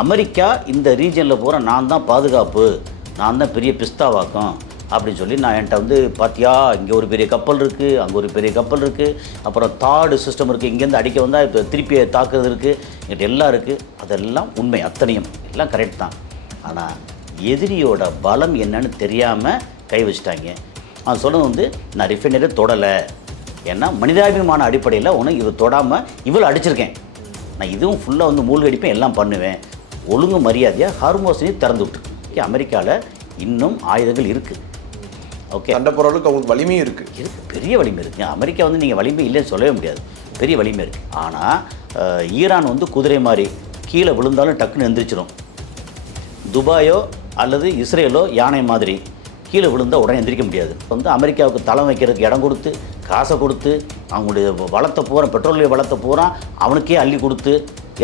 America இந்த ரீஜனில் பூரா நான் தான் பாதுகாப்பு, நான் தான் பெரிய பிஸ்தாவாக்கம் அப்படின்னு சொல்லி நான் என்கிட்ட வந்து பார்த்தியா இங்கே ஒரு பெரிய கப்பல் இருக்குது, அங்கே ஒரு பெரிய கப்பல் இருக்குது, அப்புறம் தாடு சிஸ்டம் இருக்குது, இங்கேருந்து அடிக்க வந்தால் இப்போ திருப்பி தாக்குறது இருக்குது, என்கிட்ட எல்லாம் இருக்குது. அதெல்லாம் உண்மை, அத்தனையும் எல்லாம் கரெக்ட் தான். ஆனால் எதிரியோட பலம் என்னன்னு தெரியாமல் கை வச்சுட்டாங்க. அவன் சொன்னது வந்து நான் ரிஃபைனரை தொடலை, ஏன்னா மனிதாபிமான அடிப்படையில் உனக்கு இது தொடாமல் இவ்வளோ அடிச்சிருக்கேன், நான் இதுவும் ஃபுல்லாக வந்து மூழ்கடிப்பேன், எல்லாம் பண்ணுவேன், ஒழுங்கு மரியாதையாக ஹார்மோஸையும் திறந்து விட்டுருக்கு. அமெரிக்காவில் இன்னும் ஆயுதங்கள் இருக்குது. ஓகே, சண்டை போகிற அளவுக்கு அவங்களுக்கு வலிமையும் இருக்குது. பெரிய வலிமை இருக்குங்க. அமெரிக்கா வந்து நீங்கள் வலிமை இல்லைன்னு சொல்லவே முடியாது, பெரிய வலிமை இருக்குது. ஆனால் ஈரான் வந்து குதிரை மாதிரி கீழே விழுந்தாலும் டக்குன்னு எந்திரிச்சிடும். துபாயோ அல்லது இஸ்ரேலோ யானை மாதிரி கீழே விழுந்தால் உடனே எந்திரிக்க முடியாது. வந்து அமெரிக்காவுக்கு தளம் வைக்கிறதுக்கு இடம் கொடுத்து, காசை கொடுத்து, அவங்களுடைய வளத்தை பூரா, பெட்ரோலிய வளத்தை பூரா அவனுக்கே அள்ளி கொடுத்து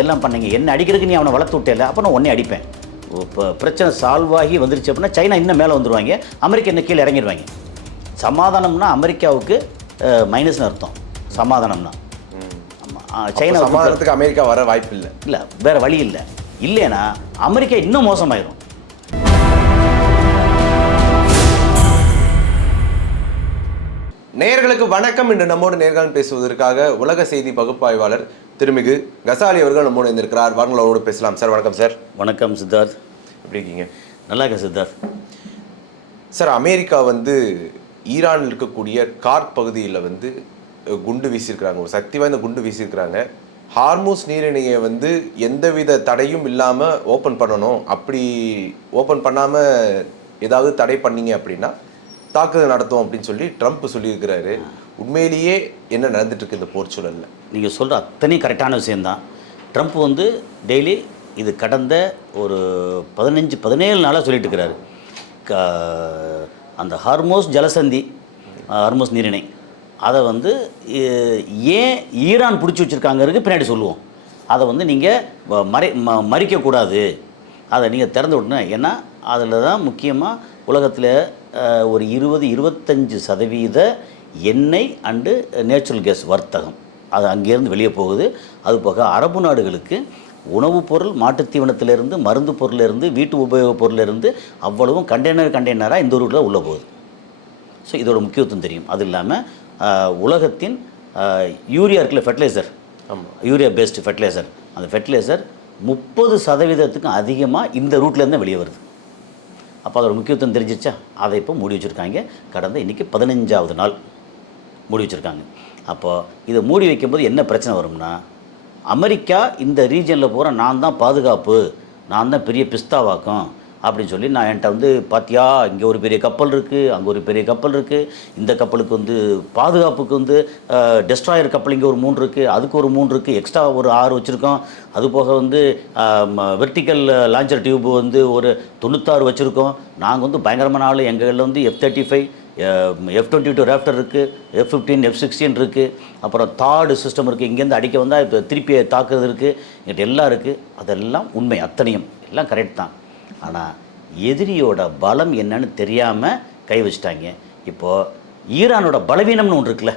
எல்லாம் பண்ணீங்க. என்ன அடிக்கிறதுக்கு நீ அவனை வளர்த்து விட்டே இல்லை, அப்போ நான் உடனே அடிப்பேன். இப்போ பிரச்சனை சால்வ் ஆகி வந்துருச்சு அப்படின்னா சைனா இன்னும் மேலே வந்துடுவாங்க, அமெரிக்கா இன்னும் கீழே இறங்கிடுவாங்க. சமாதானம்னா அமெரிக்காவுக்கு மைனஸ்னு அர்த்தம். சமாதானம்னா சைனா சமாதானத்துக்கு அமெரிக்கா வர வாய்ப்பு இல்லை. இல்லை, வேறு வழி இல்லை. இல்லைன்னா அமெரிக்கா இன்னும் மோசமாயிடும். நேயர்களுக்கு வணக்கம். இன்று நம்மோடு நேர்காணல் பேசுவதற்காக உலக செய்தி பகுப்பாய்வாளர் திருமிகு கசாலி அவர்கள் நம்மோடு இருந்திருக்கிறார். வாங்களோடு பேசலாம். சார் வணக்கம். சார் வணக்கம் சித்தார்த், எப்படி இருக்கீங்க? நல்லா இருக்கேன் சித்தார்த். சார், அமெரிக்கா வந்து ஈரானில் இருக்கக்கூடிய கார்க் பகுதியில் வந்து குண்டு வீசியிருக்கிறாங்க, ஒரு சக்தி வாய்ந்த குண்டு வீசியிருக்கிறாங்க. ஹார்மூஸ் நீரிணையை வந்து எந்தவித தடையும் இல்லாமல் ஓப்பன் பண்ணணும், அப்படி ஓப்பன் பண்ணாமல் ஏதாவது தடை பண்ணீங்க அப்படின்னா தாக்குதல் நடத்தும் அப்படின்னு சொல்லி ட்ரம்ப் சொல்லியிருக்கிறாரு. உண்மையிலேயே என்ன நடந்துட்டு இருக்கு இந்த போர் சூழலில்? நீங்கள் சொல்கிற அத்தனையும் கரெக்டான விஷயந்தான். ட்ரம்ப் வந்து டெய்லி இது கடந்த ஒரு 15-17 நாளாக சொல்லிட்டு இருக்கிறாரு. அந்த ஹார்மோஸ் ஜலசந்தி, ஹார்மோஸ் நீரிணை, அதை வந்து ஏன் ஈரான் பிடிச்சி வச்சுருக்காங்கிறது பின்னாடி சொல்லுவோம். அதை வந்து நீங்கள் மறிக்கக்கூடாது, அதை நீங்கள் திறந்து விடணும். ஏன்னா அதில் தான் முக்கியமாக உலகத்தில் ஒரு 20-25% எண்ணெய் அண்டு நேச்சுரல் கேஸ் வர்த்தகம் அது அங்கேருந்து வெளியே போகுது. அது போக அரபு நாடுகளுக்கு உணவுப் பொருள், மாட்டுத் தீவனத்திலிருந்து, மருந்து பொருளிலிருந்து, வீட்டு உபயோகப் பொருளிலிருந்து அவ்வளவும் கண்டெய்னராக இந்த ரூட்டில் உள்ளே போகுது. ஸோ இதோட முக்கியத்துவம் தெரியும். அது இல்லாமல் உலகத்தின் யூரியா இருக்குல்ல, ஃபெர்டிலைசர், யூரியா பேஸ்டு ஃபெர்டிலைசர், அந்த ஃபெர்டிலைசர் 30% அதிகமாக இந்த ரூட்லேருந்து வெளியே வருது. அப்போ அதோட முக்கியத்துவம் தெரிஞ்சிச்சா? அதை இப்போ மூடி வச்சுருக்காங்க. கடந்த இன்றைக்கி 15வது நாள் மூடி வச்சுருக்காங்க. அப்போது இதை மூடி வைக்கும்போது என்ன பிரச்சனை வரும்னா, அமெரிக்கா இந்த ரீஜனில் பூரா நான் தான் பாதுகாப்பு, நான் தான் பெரிய பிஸ்தாவாக்கம் அப்படின்னு சொல்லி நான் என்கிட்ட வந்து பார்த்தியா இங்கே ஒரு பெரிய கப்பல் இருக்குது, அங்கே ஒரு பெரிய கப்பல் இருக்குது, இந்த கப்பலுக்கு வந்து பாதுகாப்புக்கு வந்து டெஸ்ட்ராயர் கப்பல் இங்கே ஒரு 3 இருக்குது, அதுக்கு ஒரு 3 இருக்குது, எக்ஸ்ட்ரா ஒரு 6 வச்சுருக்கோம். அது போக வந்து வெர்டிக்கல் லான்ச்சர் டியூப் வந்து ஒரு 96 வச்சுருக்கோம். நாங்கள் வந்து பயங்கரமான ஆள். எங்களில் வந்து F-35, F-22 ராப்டர் இருக்குது, F-15, F-16 இருக்குது, அப்புறம் தாடு சிஸ்டம் இருக்குது, இங்கேருந்து அடிக்க வந்தால் இப்போ திருப்பி தாக்குறது இருக்குது, எங்கிட்ட எல்லாம் இருக்குது. அதெல்லாம் உண்மை, அத்தனையும் எல்லாம் கரெக்ட் தான். ஆனால் எதிரியோட பலம் என்னன்னு தெரியாமல் கை வச்சுட்டாங்க. இப்போது ஈரானோட பலவீனம்னு ஒன்று இருக்குல்ல,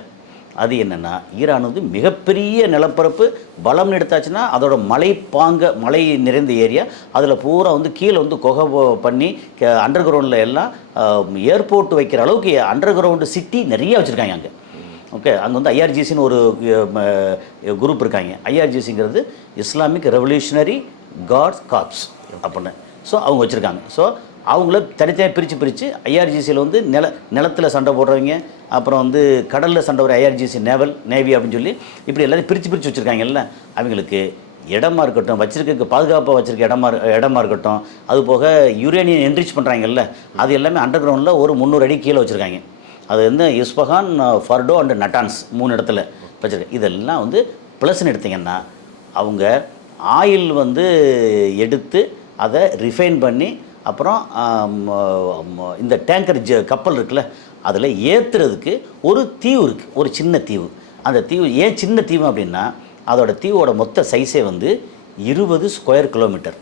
அது என்னென்னா, ஈரான் வந்து மிகப்பெரிய நிலப்பரப்பு பலம்னு எடுத்தாச்சுன்னா அதோட மலை நிறைந்த ஏரியா, அதில் பூரா வந்து கீழே வந்து குகை பண்ணி அண்டர் கிரவுண்டில் எல்லாம் ஏர்போர்ட் வைக்கிற அளவுக்கு அண்டர் கிரவுண்டு சிட்டி நிறைய வச்சுருக்காங்க அங்கே. ஓகே, அங்கே வந்து ஐஆர்ஜிசின்னு ஒரு குரூப் இருக்காங்க. ஐஆர்ஜிசிங்கிறது இஸ்லாமிக் ரெவல்யூஷனரி கார்ட்ஸ் கார்ப்ஸ் அப்படின்னு. ஸோ அவங்க வச்சுருக்காங்க. ஸோ அவங்கள தனித்தனியாக பிரித்து ஐஆர்ஜிசியில் வந்து நிலத்தில் சண்டை போடுறவங்க, அப்புறம் வந்து கடலில் சண்டை போடுற ஐஆர்ஜிசி நேவி அப்படின்னு சொல்லி இப்படி எல்லாத்தையும் பிரித்து வச்சுருக்காங்கல்ல. அவங்களுக்கு இடமா இருக்கட்டும், வச்சுருக்க பாதுகாப்பாக வச்சுருக்க இடமா இருக்கட்டும், அது போக யுரேனியம் என்ரிச் பண்ணுறாங்கல்ல, அது எல்லாமே அண்டர் கிரவுண்டில் ஒரு 300 அடி கீழே வச்சுருக்காங்க. அது வந்து இஸ்பஹான், ஃபர்டோ அண்டு நட்டான்ஸ் 3 இடத்துல வச்சுருக்கேன். இதெல்லாம் வந்து ப்ளஸ்ன்னு எடுத்திங்கன்னா அவங்க ஆயில் வந்து எடுத்து அதை ரிஃபைன் பண்ணி அப்புறம் இந்த டேங்கர் கப்பல் இருக்குல்ல, அதில் ஏற்றுறதுக்கு ஒரு தீவு இருக்குது, ஒரு சின்ன தீவு. அந்த தீவு ஏன் சின்ன தீவு அப்படின்னா, அதோட தீவோட மொத்த சைஸே வந்து 20 ஸ்கொயர் கிலோமீட்டர்.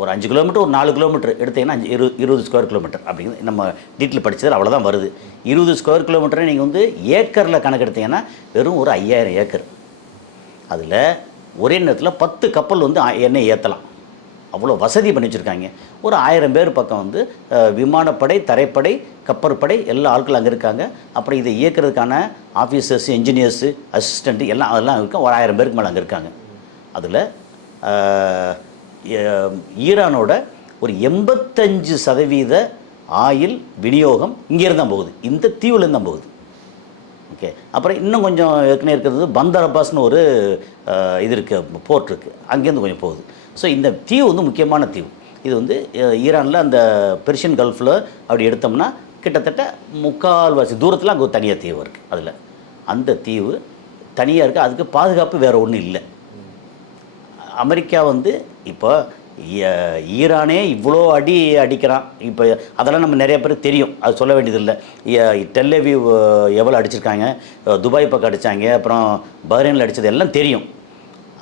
ஒரு 5 கிலோமீட்டர், ஒரு 4 கிலோமீட்டர் எடுத்திங்கன்னா 20 ஸ்கொயர் கிலோமீட்டர் அப்படிங்கிறது நம்ம டீட்டெயில் படித்தது அவ்வளோதான் வருது. 20 ஸ்கொயர் கிலோமீட்டரை நீங்கள் வந்து ஏக்கரில் கணக்கு எடுத்தீங்கன்னா வெறும் ஒரு 5000 ஏக்கர். அதில் ஒரே நேரத்தில் 10 கப்பல் வந்து எண்ணெய் ஏற்றலாம். அவ்வளோ வசதி பண்ணி வச்சுருக்காங்க. ஒரு 1000 பேர் பக்கம் வந்து விமானப்படை, தரைப்படை, கப்பற்படை எல்லா ஆட்களும் அங்கே இருக்காங்க. அப்புறம் இதை இயக்கிறதுக்கான ஆஃபீஸர்ஸ், என்ஜினியர்ஸு, அசிஸ்டண்ட்டு எல்லாம் அதெல்லாம் இருக்கும். ஒரு 1000 பேருக்கு மேலே அங்கே இருக்காங்க. அதில் ஈரானோட ஒரு 85% ஆயில் விநியோகம் இங்கேருந்து தான் போகுது, இந்த தீவுலேருந்து தான் போகுது. ஓகே. அப்புறம் இன்னும் கொஞ்சம் ஏற்கனவே இருக்கிறது பந்தர் அப்பாஸ்னு ஒரு இது இருக்குது, போர்ட் இருக்குது, அங்கேருந்து கொஞ்சம் போகுது. ஸோ இந்த தீவு வந்து முக்கியமான தீவு. இது வந்து ஈரானில் அந்த பெர்ஷியன் கல்ஃபில் அப்படி எடுத்தோம்னா கிட்டத்தட்ட 3/4 தூரத்தில் அங்கே ஒரு தனியாக தீவு இருக்குது. அதில் அந்த தீவு தனியாக இருக்குது. அதுக்கு பாதுகாப்பு வேறு ஒன்றும் இல்லை. அமெரிக்கா வந்து இப்போ ஈரானே இவ்வளோ அடிக்கிறான். இப்போ அதெல்லாம் நம்ம நிறைய பேருக்கு தெரியும், அது சொல்ல வேண்டியதில்லை. டெல்லவிவ் எவ்வளோ அடிச்சிருக்காங்க, துபாய் பக்கம் அடித்தாங்க, அப்புறம் பஹ்ரைனில் அடித்தது எல்லாம் தெரியும்.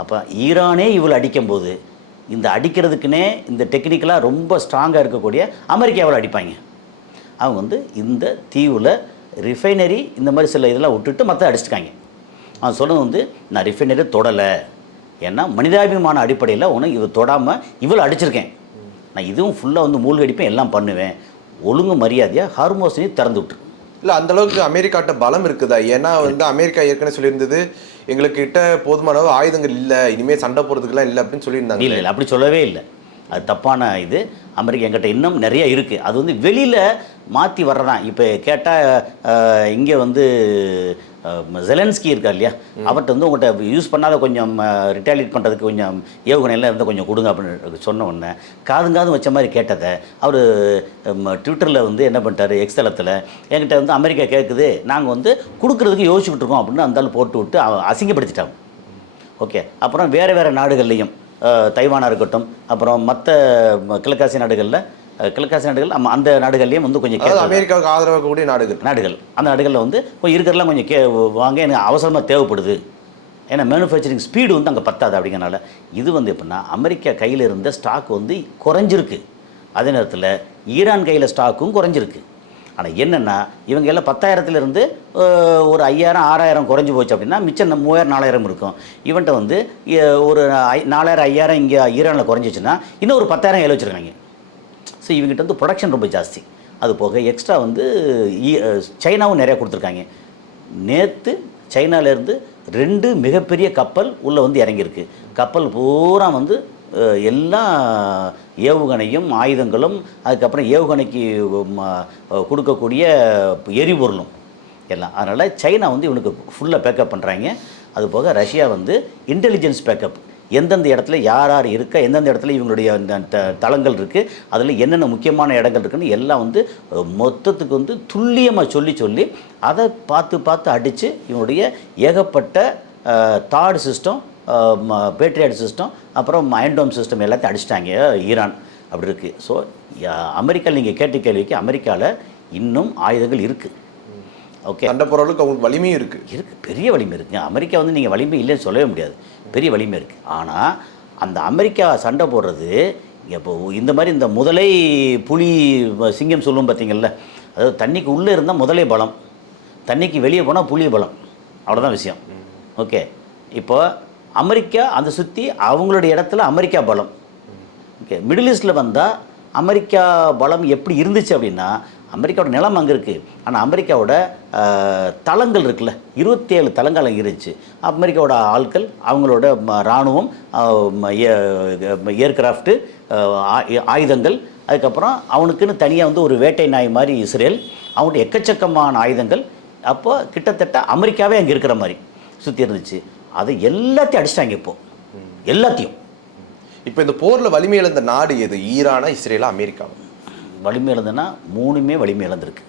அப்போ ஈரானே இவ்வளோ அடிக்கும்போது இந்த அடிக்கிறதுக்குன்னே இந்த டெக்னிக்கலாக ரொம்ப ஸ்ட்ராங்காக இருக்கக்கூடிய அமெரிக்கா எவ்வளோ அடிப்பாங்க. அவங்க வந்து இந்த தீவில் ரிஃபைனரி இந்த மாதிரி சில இதெல்லாம் விட்டுட்டு மற்ற அடிச்சிருக்காங்க. அவன் சொன்னது வந்து நான் ரிஃபைனரி தொடலை, ஏன்னா மனிதாபிமான அடிப்படையில் ஒன்று இது தொடாமல் இவ்வளோ அடிச்சிருக்கேன், நான் இதுவும் ஃபுல்லாக வந்து மூழ்கடிப்பேன், எல்லாம் பண்ணுவேன், ஒழுங்கு மரியாதையாக ஹார்மோஸ் திறந்து விட்டுரு. இல்லை அந்தளவுக்கு அமெரிக்காட்ட பலம் இருக்குதா? ஏன்னா வந்து அமெரிக்கா ஏற்கனவே சொல்லியிருந்தது எங்கள்கிட்ட போதுமான ஆயுதங்கள் இல்லை, இனிமேல் சண்டை போகிறதுக்கெல்லாம் இல்லை அப்படின்னு சொல்லியிருந்தாங்க. இல்லை அப்படி சொல்லவே இல்லை, அது தப்பான இது. அமெரிக்கா எங்கிட்ட இன்னும் நிறைய இருக்குது, அது வந்து வெளியில் மாற்றி வர்றதான். இப்போ கேட்டால் இங்கே வந்து ஜெலன்ஸ்கி இருக்கார் இல்லையா, அவர்கிட்ட வந்து உங்கள்கிட்ட யூஸ் பண்ணாத கொஞ்சம் ரிட்டாலியேட் பண்ணுறதுக்கு கொஞ்சம் ஏவுகணையெல்லாம் இருந்தால் கொஞ்சம் கொடுங்க அப்படின்னு சொன்ன உடனே காதுங்காது வச்ச மாதிரி கேட்டதை அவர் ட்விட்டரில் வந்து என்ன பண்ணிட்டார், எக்ஸ் தளத்தில் என்கிட்ட வந்து அமெரிக்கா கேட்குது, நாங்கள் வந்து கொடுக்குறதுக்கு யோசிச்சுக்கிட்டு இருக்கோம் அப்படின்னு அந்தாலும் போட்டு விட்டு அசிங்கப்படுத்திட்டாங்க. ஓகே. அப்புறம் வேறு நாடுகள்லையும் தைவானாக இருக்கட்டும், அப்புறம் மற்ற கிழக்காசிய நாடுகள் அந்த நாடுகள்லேயும் வந்து கொஞ்சம் அமெரிக்காவுக்கு ஆதரவாக கூடிய நாடுகள் அந்த நாடுகளில் வந்து கொஞ்சம் இருக்கிறதெல்லாம் கொஞ்சம் வாங்க, எனக்கு அவசரமாக தேவைப்படுது, ஏன்னா மேனுஃபேக்சரிங் ஸ்பீடு வந்து அங்கே பத்தாது. அப்படிங்கிறனால இது வந்து எப்படின்னா அமெரிக்கா கையில் இருந்த ஸ்டாக் வந்து குறைஞ்சிருக்கு, அதே நேரத்தில் ஈரான் கையில் ஸ்டாக்கும் குறைஞ்சிருக்கு. ஆனால் என்னென்னா இவங்க எல்லாம் 10,000 ஒரு 5,000 6,000 குறைஞ்சி போச்சு அப்படின்னா மிச்சம் 3,000 4,000 இருக்கும். இவன்ட்ட வந்து ஒரு 4,000 5,000 இங்கே ஈரானில் குறைஞ்சிச்சுன்னா இன்னும் ஒரு 10,000 ஏழு வச்சுருக்காங்க. ஸோ இவங்ககிட்ட வந்து ப்ரொடக்ஷன் ரொம்ப ஜாஸ்தி. அது போக எக்ஸ்ட்ரா வந்து சைனாவும் நிறையா கொடுத்துருக்காங்க. நேற்று சைனாவிலேருந்து 2 மிகப்பெரிய கப்பல் உள்ளே வந்து இறங்கியிருக்கு. கப்பல் பூரா வந்து எல்லா ஏவுகணையும் ஆயுதங்களும், அதுக்கப்புறம் ஏவுகணைக்கு கொடுக்கக்கூடிய எரிபொருளும் எல்லாம். அதனால் சைனா வந்து இவனுக்கு ஃபுல்லாக பேக்கப் பண்ணுறாங்க. அதுபோக ரஷ்யா வந்து இன்டெலிஜென்ஸ் பேக்கப், எந்தெந்த இடத்துல யார் இருக்கா, எந்தெந்த இடத்துல இவங்களுடைய தளங்கள் இருக்குது, அதில் என்னென்ன முக்கியமான இடங்கள் இருக்குதுன்னு எல்லாம் வந்து மொத்தத்துக்கு வந்து துல்லியமாக சொல்லி அதை பார்த்து அடித்து இவனுடைய ஏகப்பட்ட தாட் சிஸ்டம், பேட்ரியாட் சிஸ்டம், அப்புறம் அயன்டோம் சிஸ்டம் எல்லாத்தையும் அடிச்சிட்டாங்க ஈரான். அப்படி இருக்குது. ஸோ அமெரிக்காவில் நீங்கள் கேட்ட கேள்விக்கு அமெரிக்காவில் இன்னும் ஆயுதங்கள் இருக்குது. ஓகே. சண்டை போகிற அளவுக்கு அவங்களுக்கு வலிமையும் இருக்குது, பெரிய வலிமை இருக்குங்க. அமெரிக்கா வந்து நீங்கள் வலிமை இல்லைன்னு சொல்லவே முடியாது, பெரிய வலிமை இருக்குது. ஆனால் அந்த அமெரிக்கா சண்டை போடுறது இப்போ இந்த மாதிரி இந்த முதலை புலி சிங்கம் சொல்லுவோம் பார்த்தீங்கள்ல, அதாவது தண்ணிக்கு உள்ளே இருந்தால் முதலே பலம், தண்ணிக்கு வெளியே போனால் புலி பலம், அவ்வளோதான் விஷயம். ஓகே. இப்போ அமெரிக்கா அந்த சுற்றி அவங்களுடைய இடத்துல அமெரிக்கா பலம். ஓகே. மிடில் ஈஸ்டில் வந்தால் அமெரிக்கா பலம் எப்படி இருந்துச்சு அப்படின்னா அமெரிக்காவோட நிலம் அங்கே இருக்குது, ஆனால் அமெரிக்காவோட தளங்கள் இருக்குல்ல, 27 தளங்கள் அங்கே இருந்துச்சு. அமெரிக்காவோட ஆட்கள், அவங்களோட இராணுவம், ஏர்கிராஃப்ட்டு, ஆயுதங்கள், அதுக்கப்புறம் அவனுக்குன்னு தனியாக வந்து ஒரு வேட்டை நாய் மாதிரி இஸ்ரேல், அவங்கள்ட்ட எக்கச்சக்கமான ஆயுதங்கள். அப்போ கிட்டத்தட்ட அமெரிக்காவே அங்கே இருக்கிற மாதிரி சுற்றி இருந்துச்சு. அதை எல்லாத்தையும் அடிச்சிட்டாங்க இப்போது, எல்லாத்தையும். இப்போ இந்த போரில் வலிமை இழந்த நாடு எது? ஈரானா, இஸ்ரேலா, அமெரிக்காவா? வலிமை இழந்ததுன்னா 3மே வலிமை இழந்திருக்கு.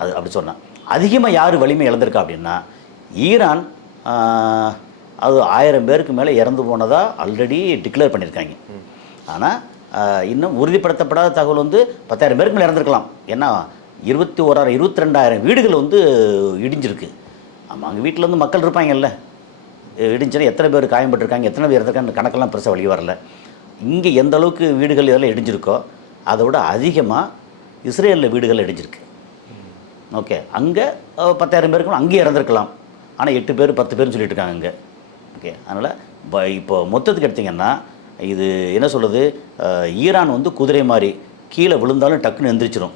அது அப்படி சொன்னால் அதிகமாக யார் வலிமை இழந்திருக்கா அப்படின்னா ஈரான். அது 1000 பேருக்கு மேலே இறந்து போனதாக ஆல்ரெடி டிக்ளேர் பண்ணியிருக்காங்க. ஆனால் இன்னும் உறுதிப்படுத்தப்படாத தகவல் வந்து 10,000 பேருக்கு மேலே இறந்துருக்கலாம். ஏன்னா 21,000 22,000 வீடுகள் வந்து இடிஞ்சிருக்கு. ஆமாம், அங்கே வீட்டில் வந்து மக்கள் இருப்பாங்கல்ல, இடிஞ்சுன்னா எத்தனை பேர் காயம்பட்டிருக்காங்க, எத்தனை பேர் இறந்துருக்காங்க கணக்கெல்லாம் பெருசாக வெளியே வரல. இங்கே எந்த அளவுக்கு வீடுகள் இதெல்லாம் இடிஞ்சிருக்கோ அதை விட அதிகமாக இஸ்ரேலில் வீடுகள் இடிஞ்சிருக்கு. ஓகே. அங்கே 10,000 பேருக்கு அங்கேயே இறந்துருக்கலாம். ஆனால் 8 பேர் 10 பேர்னு சொல்லிட்டு இருக்காங்க அங்கே. ஓகே. அதனால் இப்போ மொத்தத்துக்கு எடுத்திங்கன்னா இது என்ன சொல்லுது, ஈரான் வந்து குதிரை மாதிரி கீழே விழுந்தாலும் டக்குன்னு எந்திரிச்சிடும்.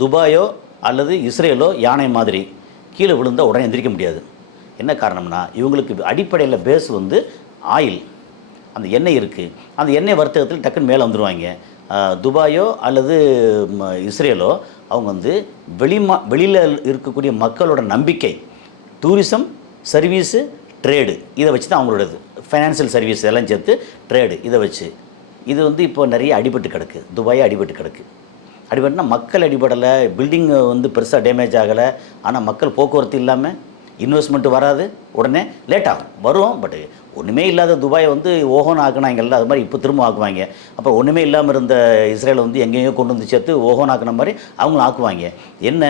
துபாயோ அல்லது இஸ்ரேலோ யானை மாதிரி கீழே விழுந்தால் உடனே எந்திரிக்க முடியாது. என்ன காரணம்னா இவங்களுக்கு அடிப்படையில் பேஸ் வந்து ஆயில், அந்த எண்ணெய் இருக்குது. அந்த எண்ணெய் வர்த்தகத்தில் டக்குன்னு மேலே வந்துடுவாங்க. துபாயோ அல்லது இஸ்ரேலோ அவங்க வந்து வெளியில் இருக்கக்கூடிய மக்களோட நம்பிக்கை, டூரிசம், சர்வீஸு, ட்ரேடு, இதை வச்சு தான் அவங்களோடது. ஃபைனான்சியல் சர்வீஸ் எல்லாம் சேர்த்து ட்ரேடு, இதை வச்சு இது வந்து இப்போ நிறைய அடிபட்டு கிடக்கு. துபாயே அடிபட்டு கிடக்கு. அடிபட்டுனா மக்கள் அடிபடலை, பில்டிங் வந்து பெருசாக டேமேஜ் ஆகலை. ஆனால் மக்கள் போக்குவரத்து இல்லாமல் இன்வெஸ்ட்மெண்ட் வராது, உடனே லேட் ஆகும். வரும், பட் ஒன்றுமே இல்லாத துபாயை வந்து ஓஹோன்னு ஆக்குனாங்கல்ல, அது மாதிரி இப்போ திரும்ப ஆக்குவாங்க. அப்போ ஒன்றுமே இல்லாமல் இருந்த இஸ்ரேலை வந்து எங்கேயோ கொண்டு வந்து சேர்த்து ஓஹோன்னு ஆக்குன மாதிரி அவங்களும் ஆக்குவாங்க. என்ன,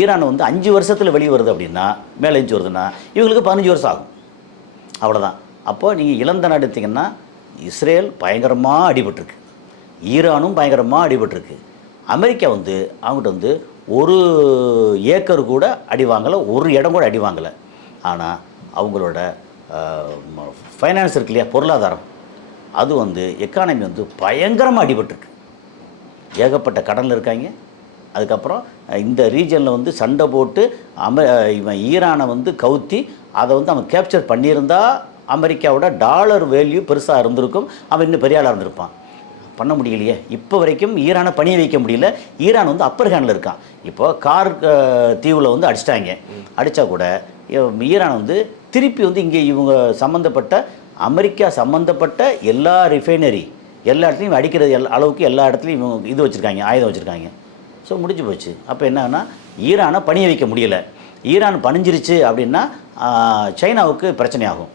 ஈரான் வந்து 5 வருஷத்தில் வெளியே வருது அப்படின்னா, மேலே 5 வருதுன்னா இவங்களுக்கு 15 வருஷம் ஆகும். அவ்வளோதான். அப்போது நீங்கள் இழந்த நாடு எடுத்திங்கன்னா இஸ்ரேல் பயங்கரமாக அடிபட்டிருக்கு, ஈரானும் பயங்கரமாக அடிபட்டிருக்கு. அமெரிக்கா வந்து அவங்ககிட்ட வந்து ஒரு ஏக்கர் கூட அடி வாங்கலை, ஒரு இடம் கூட அடி வாங்கலை. ஆனால் அவங்களோட ஃபைனான்ஸ் இருக்கு இல்லையா, பொருளாதாரம், அது வந்து எக்கானமி வந்து பயங்கரமாக அடிபட்டிருக்கு. ஏகப்பட்ட கடனில் இருக்காங்க. அதுக்கப்புறம் இந்த ரீஜனில் வந்து சண்டை போட்டு இவன் ஈரானை வந்து கவுத்தி அதை வந்து அவன் கேப்சர் பண்ணியிருந்தா அமெரிக்காவோட டாலர் வேல்யூ பெருசாக இருந்திருக்கும், அவன் இன்னும் பெரிய ஆளாக இருந்திருப்பான். பண்ண முடியலையே. இப்போ வரைக்கும் ஈரானை பணிய வைக்க முடியல. ஈரான் வந்து அப்பர் ஹேண்டில் இருக்கான். இப்போ கார் தீவில் வந்து அடிச்சிட்டாங்க. அடித்தா கூட ஈரான் வந்து திருப்பி வந்து இங்கே இவங்க சம்மந்தப்பட்ட அமெரிக்கா சம்மந்தப்பட்ட எல்லா ரிஃபைனரி எல்லா இடத்துலையும் அடிக்கிறது அளவுக்கு எல்லா இடத்துலையும் இவங்க இது வச்சுருக்காங்க, ஆயுதம் வச்சுருக்காங்க. ஸோ முடிஞ்சு போச்சு. அப்போ என்னன்னா ஈரானை பணிய வைக்க முடியலை. ஈரான் பணிஞ்சிருச்சு அப்படின்னா சைனாவுக்கு பிரச்சனை ஆகும்.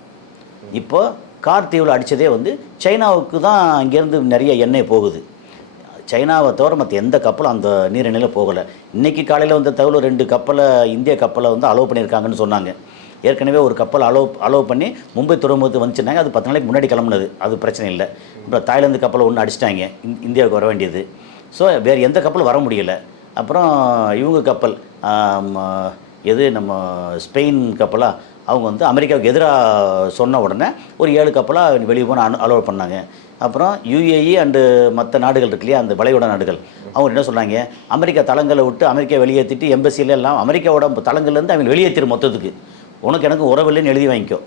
இப்போது கார் தீவில் அடித்ததே வந்து சைனாவுக்கு தான் அங்கேருந்து நிறைய எண்ணெய் போகுது. சைனாவை தவிர மற்ற எந்த கப்பலும் அந்த நீரிணையில் போகலை. இன்றைக்கி காலையில் வந்த தகவல் 2 கப்பலை, இந்திய கப்பலை வந்து அலோவ் பண்ணியிருக்காங்கன்னு சொன்னாங்க. ஏற்கனவே ஒரு கப்பல் அலோவ் பண்ணி மும்பை துறைமுகத்துக்கு வந்துச்சுனாங்க. அது 10 நாளைக்கு முன்னாடி கிளம்புனது, அது பிரச்சனை இல்லை. அப்புறம் தாய்லாந்து கப்பலை ஒன்று அடிச்சிட்டாங்க, இந்தியாவுக்கு வர வேண்டியது. ஸோ வேறு எந்த கப்பலும் வர முடியலை. அப்புறம் இவங்க கப்பல் எது நம்ம ஸ்பெயின் கப்பலாக அவங்க வந்து அமெரிக்காவுக்கு எதிராக சொன்ன உடனே ஒரு 7 கப்பலாக வெளியே போன அலோவ் பண்ணாங்க. அப்புறம் யுஏஇ அண்டு மற்ற நாடுகள் இருக்கு இல்லையா, அந்த வளைகுடா நாடுகள், அவங்க என்ன சொன்னாங்க, அமெரிக்கா தளங்களை விட்டு அமெரிக்கா வெளியேற்றிட்டு எம்பசியில எல்லாம் அமெரிக்காவோட தளங்கள்லேருந்து அவங்க வெளியேற்றிரு மொத்தத்துக்கு. உனக்கு எனக்கு உறவில்லைன்னு எழுதி வாங்கிக்கோ,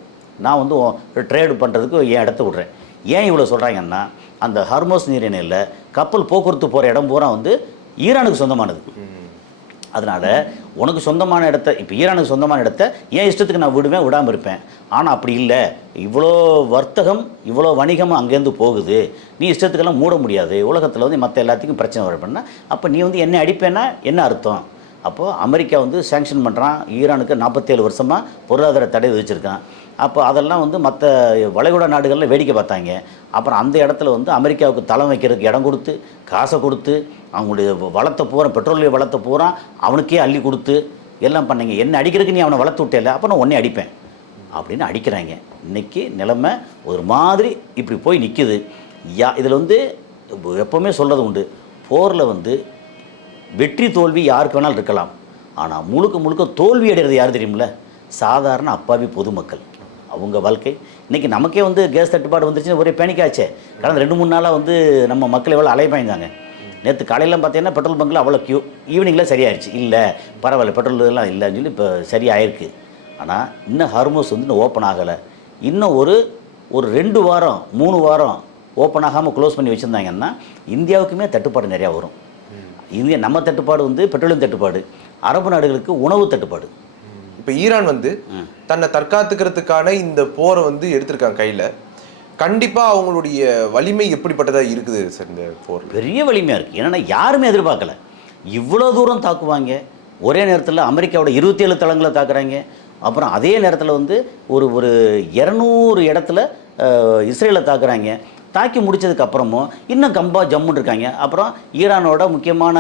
நான் வந்து ட்ரேடு பண்ணுறதுக்கு என் இடத்த விட்றேன். ஏன் இவ்வளோ சொல்கிறாங்கன்னா, அந்த ஹார்மோஸ் நீரிணையில் கப்பல் போக்குவரத்து போகிற இடம் பூரா வந்து ஈரானுக்கு சொந்தமானது. அதனால் உனக்கு சொந்தமான இடத்த, இப்போ ஈரானுக்கு சொந்தமான இடத்த என் இஷ்டத்துக்கு நான் விடாமல் இருப்பேன். ஆனால் அப்படி இல்லை, இவ்வளோ வர்த்தகம், இவ்வளோ வணிகம் அங்கேருந்து போகுது, நீ இஷ்டத்துக்கெல்லாம் மூட முடியாது. உலகத்தில் வந்து மற்ற எல்லாத்துக்கும் பிரச்சனை வரப்பண்ணா, அப்போ நீ வந்து என்னை அடிப்பேன்னா என்ன அர்த்தம்? அப்போது அமெரிக்கா வந்து சேங்ஷன் பண்ணுறான், ஈரானுக்கு 47 வருஷமாக பொருளாதார தடை விதிச்சிருக்கான். அப்போ அதெல்லாம் வந்து மற்ற வளைகுடா நாடுகளில் வேடிக்கை பார்த்தாங்க. அப்புறம் அந்த இடத்துல வந்து அமெரிக்காவுக்கு தளம் வைக்கிறதுக்கு இடம் கொடுத்து, காசை கொடுத்து, அவங்களுடைய வளத்தை பூரா, பெட்ரோலிய வளத்தை பூரா அவனுக்கே அள்ளி கொடுத்து எல்லாம் பண்ணீங்க. என்ன அடிக்கிறதுக்கு நீ அவனை வளர்த்து விட்டே இல்லை, அப்போ நான் உடனே அடிப்பேன் அப்படின்னு அடிக்கிறாங்க. இன்றைக்கி நிலைமை ஒரு மாதிரி இப்படி போய் நிற்கிது. இதில் வந்து எப்போவுமே சொல்கிறது உண்டு, போரில் வந்து வெற்றி தோல்வி யாருக்கு வேணாலும் இருக்கலாம். ஆனால் முழுக்க தோல்வி அடைகிறது யார் தெரியுமில்ல, சாதாரண அப்பாவி பொதுமக்கள். அவங்க வாழ்க்கை இன்றைக்கி நமக்கே வந்து கேஸ் தட்டுப்பாடு வந்துருச்சுன்னு ஒரே பேனிக்காச்சே. கடந்த 2-3 நாளாக வந்து நம்ம மக்கள் எவ்வளோ அலைப்பாய்ந்தாங்க. நேற்று காலையில் பார்த்தீங்கன்னா பெட்ரோல் பங்கில் அவ்வளோ க்யூ, ஈவினிங்கில் சரியாயிருச்சு. இல்லை பரவாயில்ல, பெட்ரோல் இதெல்லாம் இல்லைன்னு சொல்லி இப்போ சரியாயிருக்கு. ஆனால் இன்னும் ஹார்மோஸ் வந்து இன்னும் ஓப்பன் ஆகலை. இன்னும் ஒரு 2 வாரம் 3 வாரம் ஓப்பன் ஆகாமல் க்ளோஸ் பண்ணி வச்சுருந்தாங்கன்னா இந்தியாவுக்குமே தட்டுப்பாடு நிறையா வரும். இந்தியா நம்ம தட்டுப்பாடு வந்து பெட்ரோலியம் தட்டுப்பாடு, அரபு நாடுகளுக்கு உணவு தட்டுப்பாடு. இப்போ ஈரான் வந்து தன்னை தற்காத்துக்கிறதுக்கான இந்த போரை வந்து எடுத்திருக்காங்க கையில். கண்டிப்பாக அவங்களுடைய வலிமை எப்படிப்பட்டதாக இருக்குது சார்? இந்த போர் பெரிய வலிமையாக இருக்குது. ஏன்னா யாருமே எதிர்பார்க்கல இவ்வளோ தூரம் தாக்குவாங்க. ஒரே நேரத்தில் அமெரிக்காவோட 27 தளங்களை தாக்குறாங்க. அப்புறம் அதே நேரத்தில் வந்து ஒரு 200 இடத்துல இஸ்ரேலை தாக்குறாங்க. தாக்கி முடித்ததுக்கப்புறமும் இன்னும் ஜம்முன்னு இருக்காங்க. அப்புறம் ஈரானோட முக்கியமான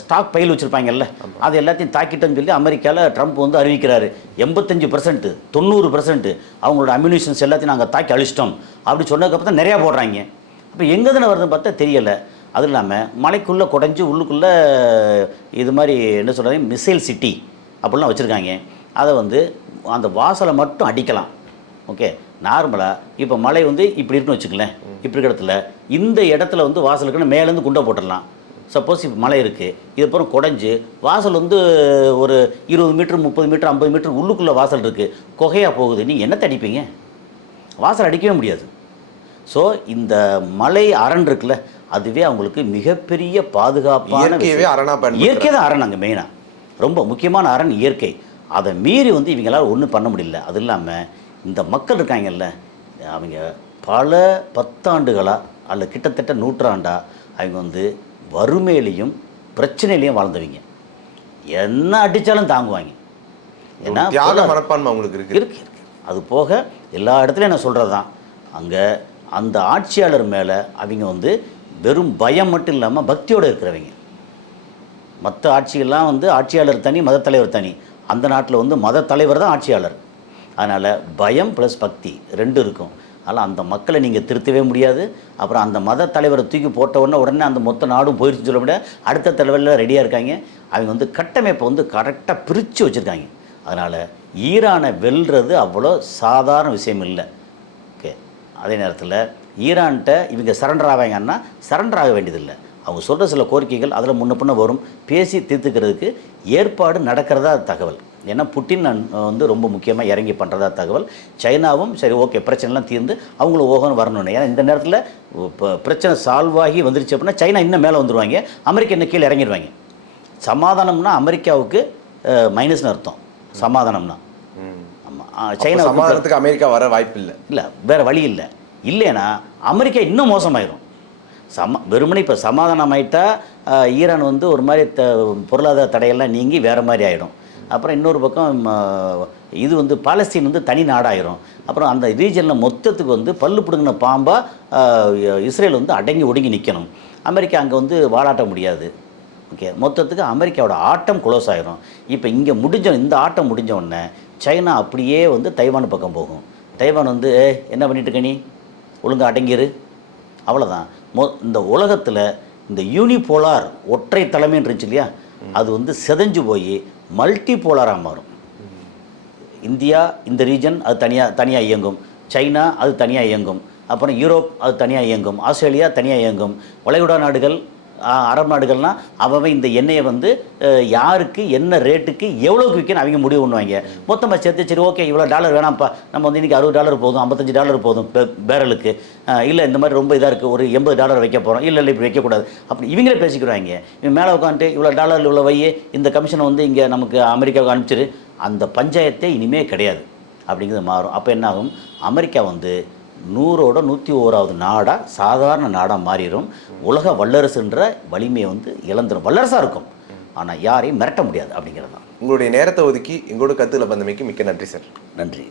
ஸ்டாக் பயில் வச்சுருப்பாங்கல்ல, அது எல்லாத்தையும் தாக்கிட்டோன்னு சொல்லி அமெரிக்காவில் ட்ரம்ப் வந்து அறிவிக்கிறாரு. 85% 90% அவங்களோட அம்யூனிஷன்ஸ் எல்லாத்தையும் நாங்கள் தாக்கி அழிச்சிட்டோம் அப்படி சொன்னதுக்கப்புறம் தான் நிறையா போடுறாங்க. அப்போ எங்கேதுன்னு வருதுன்னு பார்த்தா தெரியலை. அதுவும் இல்லாமல் மலைக்குள்ளே குடஞ்சி உள்ளுக்குள்ளே இது மாதிரி என்ன சொல்கிறாங்க, மிசைல் சிட்டி அப்படிலாம் வச்சுருக்காங்க. அதை வந்து அந்த வாசலை மட்டும் அடிக்கலாம், ஓகே, நார்மலாக இப்போ மலை வந்து இப்படி இருக்குன்னு வச்சுக்கலேன், இப்படி இருக்கிற இடத்துல இந்த இடத்துல வந்து வாசல் இருக்குன்னு மேலேருந்து குண்டை போட்டுடலாம். சப்போஸ் இப்போ மலை இருக்குது, இது அப்புறம் குடஞ்சி வாசல் வந்து ஒரு 20 மீட்டர் 30 மீட்டர் 50 மீட்டர் உள்ளுக்குள்ளே வாசல் இருக்குது, குகையாக போகுது, நீங்கள் என்ன அடிப்பீங்க? வாசல் அடிக்கவே முடியாது. ஸோ இந்த மலை அரண் இருக்குல்ல, அதுவே அவங்களுக்கு மிகப்பெரிய பாதுகாப்பான இயற்கை தான் அரண். அங்கே மெயினாக ரொம்ப முக்கியமான அரண் இயற்கை. அதை மீறி வந்து இவங்களால் ஒன்றும் பண்ண முடியல. அது இல்லாமல் இந்த மக்கள் இருக்காங்கல்ல, அவங்க பல பத்தாண்டுகளாக அல்ல கிட்டத்தட்ட நூற்றாண்டாக அவங்க வந்து வறுமையிலையும் பிரச்சனையிலையும் வாழ்ந்தவங்க. என்ன அடித்தாலும் தாங்குவாங்க. ஏன்னா மனப்பான்மை அவங்களுக்கு இருக்கு. அது போக எல்லா இடத்துலையும் நான் சொல்கிறது தான், அங்கே அந்த ஆட்சியாளர் மேலே அவங்க வந்து வெறும் பயம் மட்டும் இல்லாமல் பக்தியோடு இருக்கிறவங்க. மற்ற ஆட்சிகள்லாம் வந்து ஆட்சியாளர் தனி, மத தலைவர் தனி. அந்த நாட்டில் வந்து மத தலைவர் தான் ஆட்சியாளர். அதனால் பயம் ப்ளஸ் பக்தி ரெண்டும் இருக்கும். அதனால் அந்த மக்களை நீங்கள் திருத்தவே முடியாது. அப்புறம் அந்த மத தலைவரை தூக்கி போட்ட உடனே அந்த மொத்த நாடும் போயிடுச்சு சொல்ல முடியாது. அடுத்த தலைவரில் ரெடியாக இருக்காங்க. அவங்க வந்து கட்டமைப்பை வந்து கரெக்டாக பிரித்து வச்சுருக்காங்க. அதனால் ஈரானை வெல்றது அவ்வளோ சாதாரண விஷயம் இல்லை. ஓகே, அதே நேரத்தில் ஈரான்கிட்ட இவங்க சரண்டர் ஆவாங்கன்னா சரண்டர் ஆக வேண்டியதில்லை. அவங்க சொல்கிற சில கோரிக்கைகள் அதில் முன்ன பின்ன வரும், பேசி தீர்த்துக்கிறதுக்கு ஏற்பாடு நடக்கிறதா தகவல். ஏன்னா புட்டின் வந்து ரொம்ப முக்கியமாக இறங்கி பண்ணுறதா தகவல். சைனாவும் சரி ஓகே பிரச்சனைலாம் தீர்ந்து அவங்களும் ஓகன்னு வரணும்னு. ஏன்னா இந்த நேரத்தில் இப்போ பிரச்சனை சால்வ் ஆகி வந்துருச்சு அப்படின்னா சைனா இன்னும் மேலே வந்துடுவாங்க, அமெரிக்கா இன்னும் கீழே இறங்கிடுவாங்க. சமாதானம்னா அமெரிக்காவுக்கு மைனஸ்னு அர்த்தம். சமாதானம்னா ஆமாம், சைனா சமாதானத்துக்கு அமெரிக்கா வர வாய்ப்பு இல்லை, வேறு வழி இல்லை. இல்லைன்னா அமெரிக்கா இன்னும் மோசமாயிடும். வெறுமனே இப்போ சமாதானம் ஆகிட்டா ஈரான் வந்து ஒரு மாதிரி பொருளாதார தடையெல்லாம் நீங்கி வேறு மாதிரி ஆகிடும். அப்புறம் இன்னொரு பக்கம் இது வந்து பாலஸ்தீன் வந்து தனி நாடாயிரும். அப்புறம் அந்த ரீஜனில் மொத்தத்துக்கு வந்து பல்லு பிடுங்கின பாம்பாக இஸ்ரேல் வந்து அடங்கி ஒடுங்கி நிற்கணும். அமெரிக்கா அங்கே வந்து வாலாட்ட முடியாது. ஓகே, மொத்தத்துக்கு அமெரிக்காவோட ஆட்டம் க்ளோஸ் ஆகிரும். இப்போ இங்கே இந்த ஆட்டம் முடிஞ்ச உடனே சைனா அப்படியே வந்து தைவான் பக்கம் போகும். தைவான் வந்து என்ன பண்ணிட்டு இருக்க, நீ ஒழுங்காக அடங்கிரு, அவ்வளோதான். இந்த உலகத்தில் இந்த யூனிபோலார் ஒற்றை தலைமைன்னு இருந்துச்சு இல்லையா, அது வந்து செதஞ்சு போய் மல்டி போலாராக மாறும். இந்தியா இந்த ரீஜன் அது தனியாக இயங்கும், சைனா அது தனியாக இயங்கும், அப்புறம் யூரோப் அது தனியாக இயங்கும், ஆஸ்திரேலியா தனியாக இயங்கும், வளைகுடா நாடுகள் அரபு நாடுகள்னால் அவன் இந்த எண்ணெயை வந்து யாருக்கு என்ன ரேட்டுக்கு எவ்வளோக்கு விற்கணும் அவங்க முடிவு பண்ணுவாங்க. மொத்தமாக சேர்த்து சரி ஓகே இவ்வளோ டாலர் வேணாம்ப்பா, நம்ம வந்து இன்றைக்கி $60 போதும், $55 போதும் பேரலுக்கு, இல்லை இந்த மாதிரி ரொம்ப இதாக இருக்குது ஒரு $80 வைக்க போகிறோம், இல்லை இப்படி வைக்கக்கூடாது அப்படி இவங்களே பேசிக்கிறாங்க. இவன் மேலே உட்காந்துட்டு இவ்வளோ டாலர் இவ்வளோ வையே, இந்த கமிஷனை வந்து இங்கே நமக்கு அமெரிக்காவுக்கு அனுப்பிச்சிரு, அந்த பஞ்சாயத்தே இனிமேல் கிடையாது அப்படிங்கிறது மாறும். அப்போ என்னாகும், அமெரிக்கா வந்து 100ஓட 101வது நாடாக சாதாரண நாடாக மாறிடும். உலக வல்லரசுன்ற வலிமையை வந்து இழந்துடும். வல்லரசாக இருக்கும், ஆனால் யாரையும் மிரட்ட முடியாது அப்படிங்கிறது தான். உங்களுடைய நேரத்தை ஒதுக்கி எங்களோட கருத்துல வந்தமைக்கு மிக்க நன்றி சார். நன்றி.